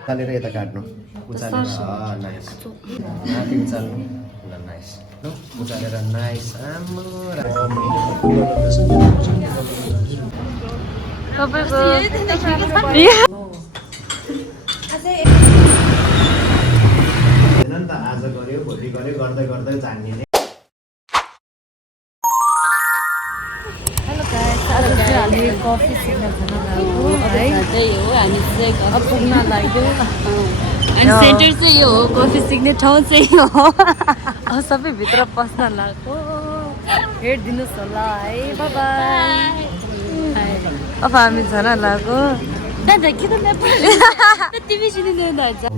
उचालेर यता काट्नु उचालेर नाइस माथि उचाल्नु ल नाइस ल उचालेर नाइस आम्मा नि त आज गर्यो भोलि गर्यो गर्दै गर्दै जान्ने नै हामी कफी सिक्न त्यही हो हामी चाहिँ पुग्न लाग्यो अनि सेन्टर चाहिँ यो हो कफी सिक्ने ठाउँ चाहिँ हो सबै भित्र पस्न लाग्यो हेरिदिनुहोस् होला है बाई अब हामी झन लाग्यो दादा के त तिमी सुनिँदैन भयो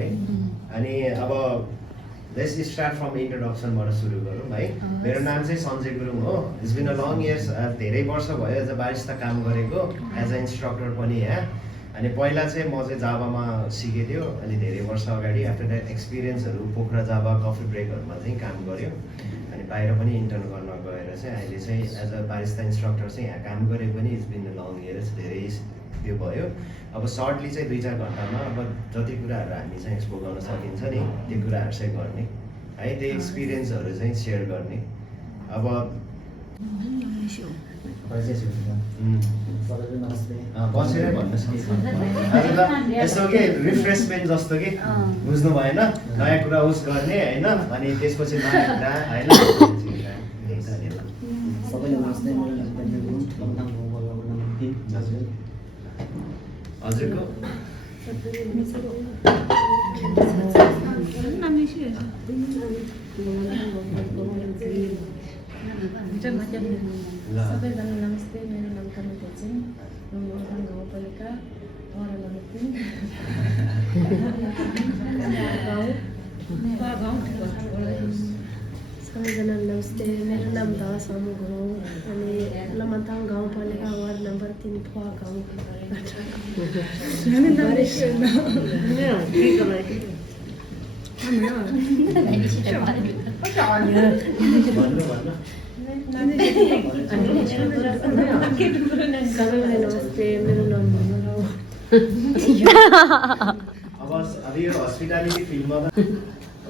है अनि अब लेट्स स्टार्ट फ्रम इन्ट्रोडक्सनबाट सुरु गरौँ है मेरो नाम चाहिँ सञ्जय गुरुङ हो it's been a long years धेरै वर्ष भयो एज अ बारिस्ता काम गरेको एज अ इन्स्ट्रक्टर पनि यहाँ अनि पहिला चाहिँ म चाहिँ जाभामा सिकेको थियो अनि धेरै वर्ष अगाडि आफ्टर द्याट एक्सपिरियन्सहरू पोखरा जाभा कफी ब्रेकहरूमा चाहिँ काम गऱ्यो अनि बाहिर पनि इन्टर्न गर्न गएर चाहिँ अहिले चाहिँ एज अ बारिस्ता इन्स्ट्रक्टर चाहिँ यहाँ काम गरेको पनि it's been a long years धेरै यो भयो अब सर्टली चाहिँ 2-4 घन्टामा अब जति कुराहरू हामी चाहिँ एक्सप्लोर गर्न सकिन्छ नि त्यो कुराहरू चाहिँ गर्ने है त्यो एक्सपिरियन्सहरू चाहिँ सेयर गर्ने अब बसेरै भन्नुहोस् कि आज त यसो के रिफ्रेसमेन्ट जस्तो कि बुझ्नु भएन नयाँ कुरा उस गर्ने होइन अनि त्यसपछि नयाँ कुरा होइन हजुरको सबैजना नमस्ते मेरो नाम कविता चाहिँ गाउँपालिका सबैजना नमस्ते मेरो नाम धस सामु गुरुङ अनि लमताङ गाउँपालिका वार्ड नम्बर 3 फुवा गाउँ सबैलाई नमस्ते मेरो नाम अब यो हस्पिटालिटी फिल्डमा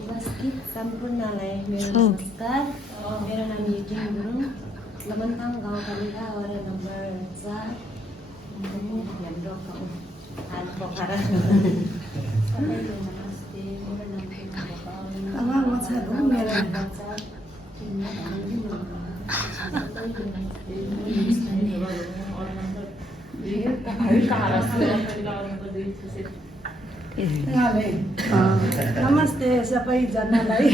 उपस्थित सम्पूर्णलाई मेरो नमस्कार मेरो नाम युटिङ गुरुङ लमनताङ गाउँपालिका वडा नम्बर 4 हाम्रो गाउँ हाल पोखरा सबैलाई नमस्ते मेरो नाम नमस्ते सबैजनालाई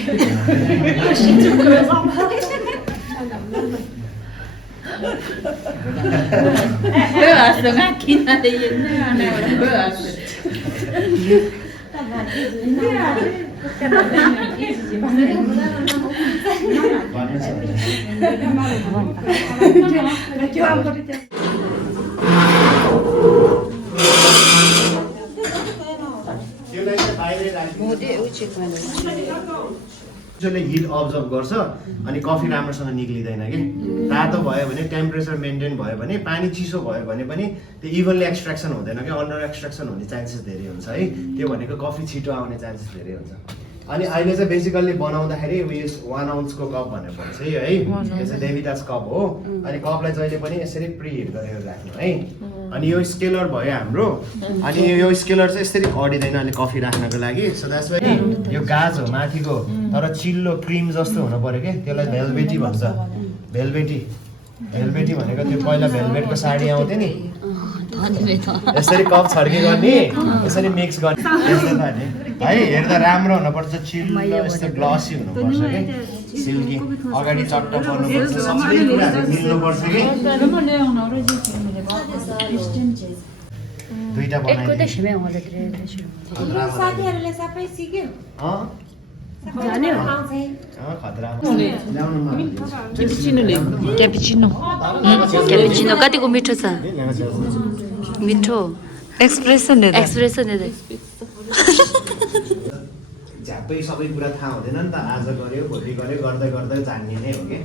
जसले हिट अब्जर्भ गर्छ अनि कफी राम्रोसँग निक्लिँदैन कि तातो भयो भने टेम्परेचर मेन्टेन भयो भने पानी चिसो भयो भने पनि त्यो इभनली एक्सट्र्याक्सन हुँदैन कि अन्डर एक्सट्र्याक्सन हुने चान्सेस धेरै हुन्छ है त्यो भनेको कफी छिटो आउने चान्सेस धेरै हुन्छ अनि अहिले चाहिँ बेसिकल्ली बनाउँदाखेरि उयस 1 आउन्सको कप भनेर भन्छ है यो चाहिँ डेभिटास कप हो अनि कपलाई जहिले पनि यसरी प्रिहिट गरेर राख्नु है अनि यो स्केलर भयो हाम्रो अनि यो स्केलर चाहिँ यसरी अडिँदैन अनि कफी राख्नको लागि सो द्याट्स वाइ यो गाज हो माथिको तर चिल्लो क्रिम जस्तो हुनु पर्यो कि त्यसलाई भेलभेटी भन्छ भेलभेटी भनेको त्यो पहिला भेलभेटको साडी आउँथ्यो नि यसरी कप छड्के गर्ने यसरी मिक्स गर्ने है हेर्दा राम्रो हुनुपर्छ चिल्लो यस्तो ग्लसी हुनुपर्छ कि सिल्की अगाडि चट्ट पर्नुपर्छ सबै कुराहरू मिल्नुपर्छ कि दुईटा साथीहरूले सबै सिक्यो क्यापुचिनो कतिको मिठो छ मिठो एक्सप्रेसन झ्याप्पै सबै कुरा थाहा हुँदैन नि त आज गर्यो भोलि गर्यो गर्दै गर्दै जान्ने नै हो कि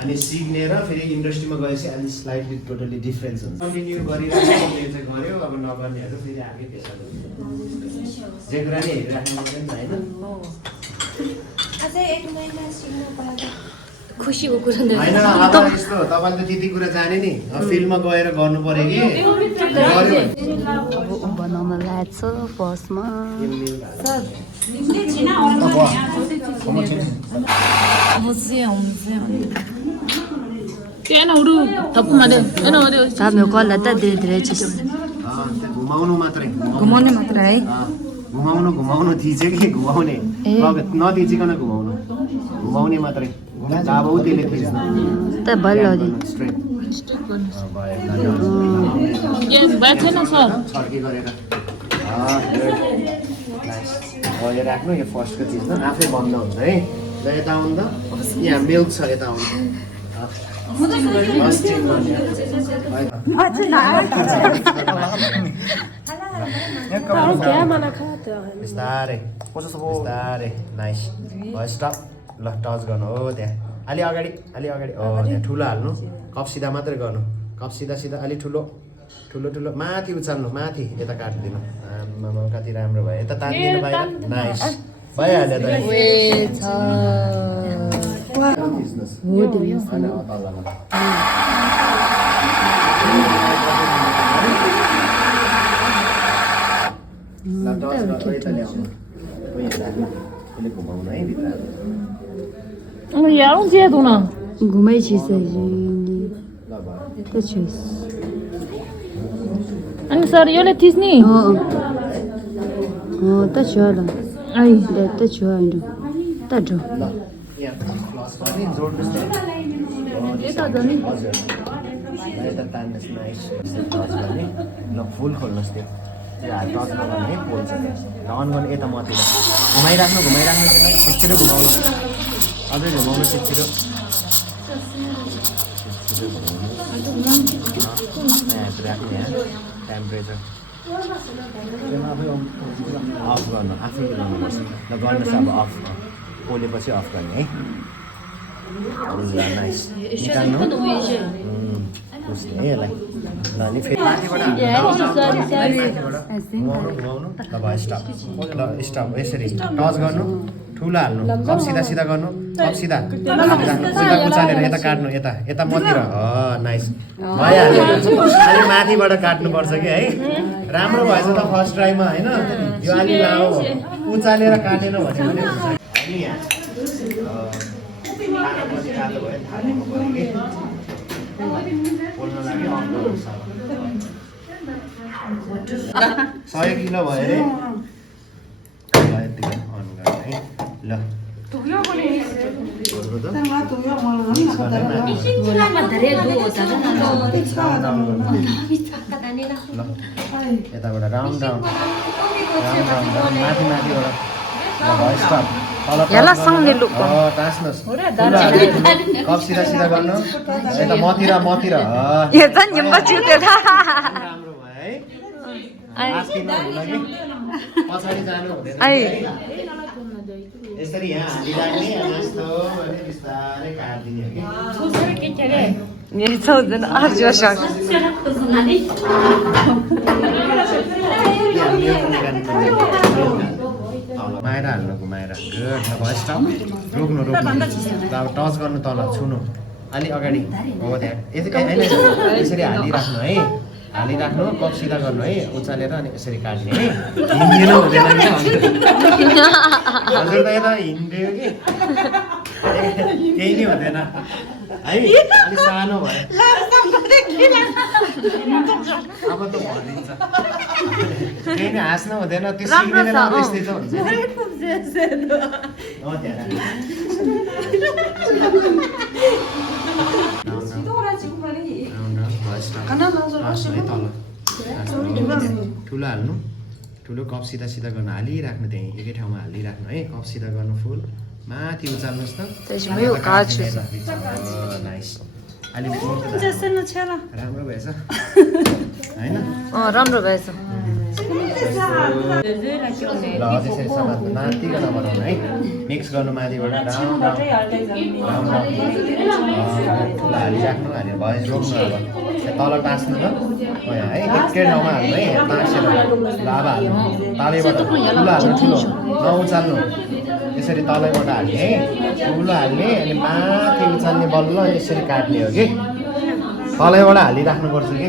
अनि सिक्ने र फेरि इन्डस्ट्रीमा गएपछि अलिक स्लाइटली टोटली डिफ्रेन्स हुन्छ कन्टिन्यू गरिरहेको चाहिँ गऱ्यो अब नगर्नेहरू फेरि आगे पेसा जे कुरा नि हेरिराख्नु पर्दैन होइन अझै 1 महिना सिक्नु पाउँदा खुसीको कुरा होइन अब यस्तो तपाईँले त त्यति कुरा जाने नि फिल्डमा गएर गर्नु पर्यो कि अब बनाउन लाग्छ फर्स्टमा हाम्रो कलर त धेरै धेरै छिटो घुमाउनु मात्रै घुमाउने मात्र है घुमाउनु थिच्यो कि घुमाउने नथिचिकन घुमाउने मात्रै अब त्यसले थिच्नु त बल्ल स्ट्रेट छड्के गरेर भयो राख्नु यो फर्स्टको चिज त आफै बन्द हुन्छ है ल यता आउनु त यहाँ मिल्क छ यता आउनु बिस्तारै बिस्तारै नाइस भयो स्टप ल टच गर्नु हो त्यहाँ अलि अगाडि हो त्यहाँ ठुलो हाल्नु कप सिधा मात्रै गर्नु कप सिधा सिधा अलि ठुलो ठुलो ठुलो माथि उचाल्नु माथि यता काटिदिनु आमामा कति राम्रो भयो यता तानिदिनु बाहिर नाइस भइहाल्यो घुमाउनु है भित्र घुमै छी अनि सर यसले थिच्ने हो त छ ल त छ होइन त जो ल यहाँ क्लस गर्ने जोड्नुहोस् यता तान्नुहोस् नाइस टच गर्ने ल फुल खोल्नुहोस् त्यो हात टच नगर्ने है पोल्छ त्यहाँ अन गर्ने यता मतिर घुमाइराख्नु त्यसलाई छिटो घुमाउनु अझै घुमाउनु छिटो राख्ने यहाँ टेम्परेचर अफ गर्नु आफै मिलाउनुपर्छ ल गर्नुहोस् अब अफ पोलेपछि अफ गर्ने है ल नाइस निकाल्नु बुझ्ने है यसलाई ल अनि फेरि माथिबाट घुमाउनु ल भयो स्टप ल स्टप यसरी टच गर्नु ठुलो हाल्नु कप सिधा सिधा गर्नु कप सिधा सिधा उचालेर यता काट्नु यता मतिर नाइस भइहाल्यो अलि माथिबाट काट्नुपर्छ कि है राम्रो भएछ त फर्स्ट ट्राईमा होइन यो अलि लामो उचालेर काटेन भने पनि हुन्छ अनि यहाँ पोल्न लागि अन गर्नुहोस् अब 100 किलो भयो अरे यतिकै अन गर्ने है ल यताबाट राउन्ड माथि माथिबाट टाँस्नुहोस् कप सिधा सिधा गर्नु यता मतिर राम्रो भयो है पछाडि जानु हुँदैन यसरी यहाँ हालिराख्ने यस्तो अनि बिस्तारै काटिदिने घुमाएर हाल्नु घुमाएर भयो स्टप रोक्नु अब टच गर्नु तल छुनु अलि अगाडि हो त्यहाँ यसरी हालिराख्नु है हालिराख्नु कप सिधा गर्नु है उचालेर अनि यसरी काट्ने है हिँडिनु हुँदैन हजुर त यता हिँड्यो कि केही नै हुँदैन है अलिक सानो भयो अब त भनिदिन्छ केही नै हाँस्नु हुँदैन त्यो सिक्ने बेला त्यस्तै त हुन्छ ठुलो हाल्नु ठुलो कप सिधा सिधा गर्न हालिराख्नु त्यहीँ एकै ठाउँमा हालिराख्नु है कप सिधा गर्नु फुल माथि उचाल्नुहोस् त नाइस अलि राम्रो भएछ होइन राम्रो भएछ ल त्यसरी समात माथिबाट बनाउनु है मिक्स गर्नु माथिबाट राउन्ड राउन्ड ठुलो हालिराख्नु हालेर भयो रोक्नु अब तल टाँच्नु त यहाँ है एकै ठाउँमा हाल्नु है टाँसेर लाभा हाल्नु तालैबाट ठुलो हाल्नु ठुलो नउचाल्नु यसरी तलैबाट हाल्ने है ठुलो हाल्ने अनि माथि उचाल्ने बल्ल यसरी काट्ने हो कि तलैबाट हालिराख्नुपर्छ कि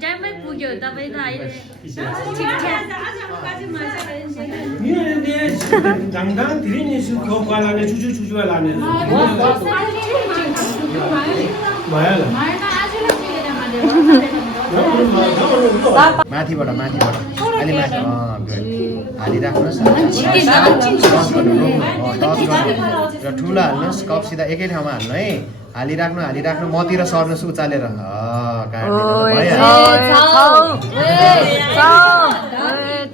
टाइममै पुग्यो तपाईँ त अहिले माथिबाट अलि माथि हालिराख्नुहोस् र ठुलो हाल्नुहोस् कप सिधा एकै ठाउँमा हाल्नु है हालिराख्नु मतिर सर्नुहोस् उचालेर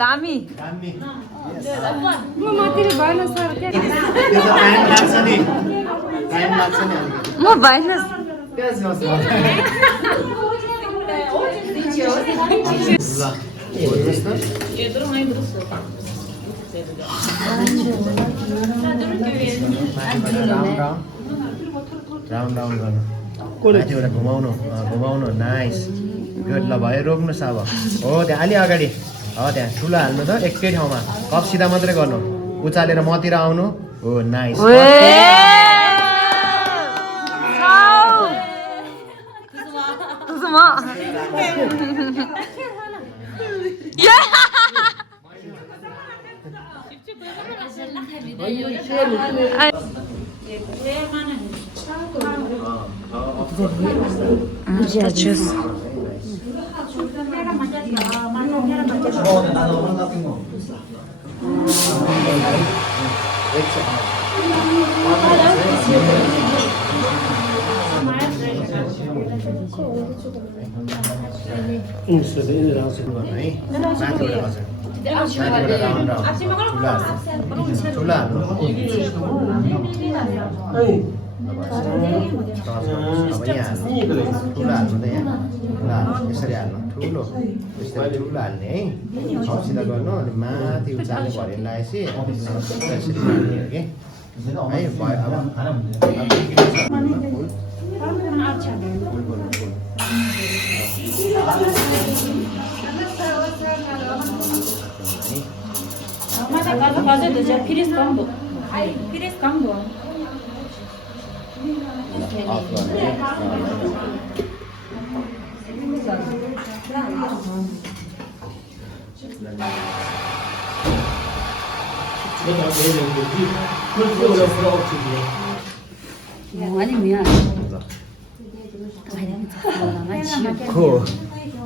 दामी म भएन राउन्ड गर्नु माथिबाट घुमाउनु नाइस गुड ल भयो रोक्नुहोस् अब हो त्यहाँ अलि अगाडि त्यहाँ ठुलो हाल्नु त एकै ठाउँमा कप सिधा मात्रै गर्नु उचालेर मतिर आउनु हो नाइस यसरी हाल्नु ठुलो यसरी ठुलो हाल्ने है सिधा गर्नु अनि माथि उचाल्ने भरि लगाएपछि यसरी हाल्ने हो कि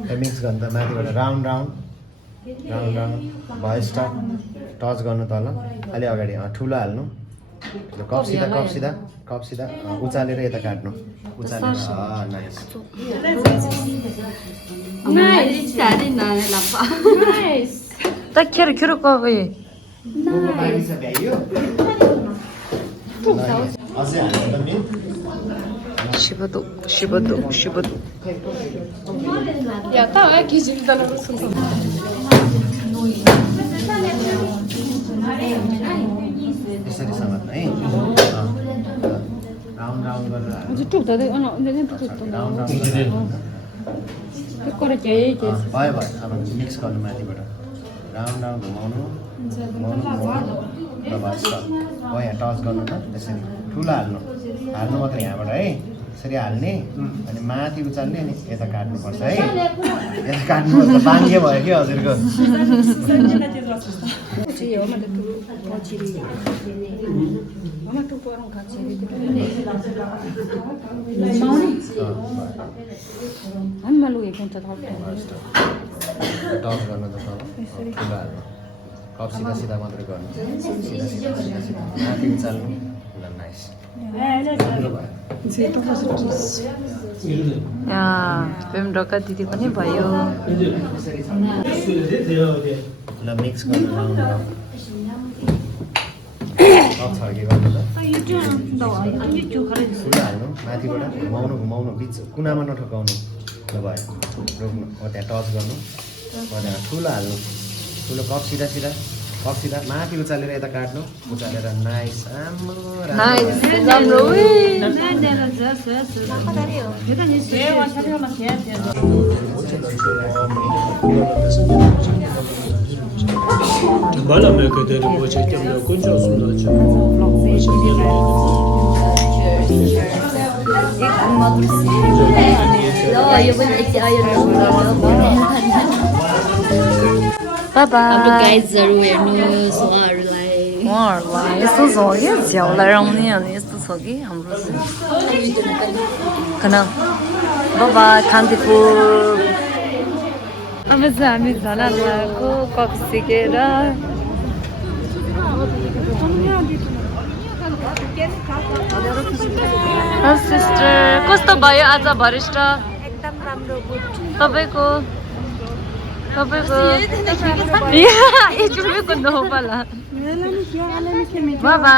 है मिक्स गर्नु त माथिबाट राउन्ड भयो स्टप टच गर्नु तल अलि अगाडि ठुलो हाल्नु कप सिधा उचालेर यता काट्नु उचालेर quiero comer. Shibado. Ya tá, é que a gente tá no assunto. यसरी समात्नु है राउन्ड गरेर भयो अब मिक्स गर्नु माथिबाट राउन्ड घुमाउनु र बस हो यहाँ टच गर्नु त त्यसरी ठुलो हाल्नु मात्र यहाँबाट है यसरी हाल्ने अनि माथि उचाल्ने अनि यता काट्नुपर्छ है यता काट्नुपर्छ बाङ्गे भयो कि हजुरको टच गर्नु त ठुलो हाल्नु कप सिधा मात्रै गर्नु सिधा माथि उचाल्नु ल नाइस पेम्डोका दिदी पनि भयो ल मिक्स गर्नु कप छर्के गर्नु त ठुलो हाल्नु माथिबाट घुमाउनु घुमाउनु बिच कुनामा नठोकाउनु ल भयो रोक्नु हो त्यहाँ टच गर्नु हो त्यहाँ ठुलो हाल्नु ठुलो कप सिधा सिधा कप सिधा माथि उचालेर यता काट्नु उचालेर नाइस आम्मा राम्रो Bala mekede bu çekimde kunca sunacak. हाम्रो गाइजहरू हेर्नुहोस् उहाँहरूलाई यस्तो छ कि झ्याउलाई राउने अनि यस्तो छ कि हाम्रो खाना बाबा कान्तिपुर अब चाहिँ हामी झनालाको कप सिकेर सिस्टर कस्तो भयो आज वरिष्ठ एकदम राम्रो गुड तपाईँको ए चुम्बीको नौ पाला बाबा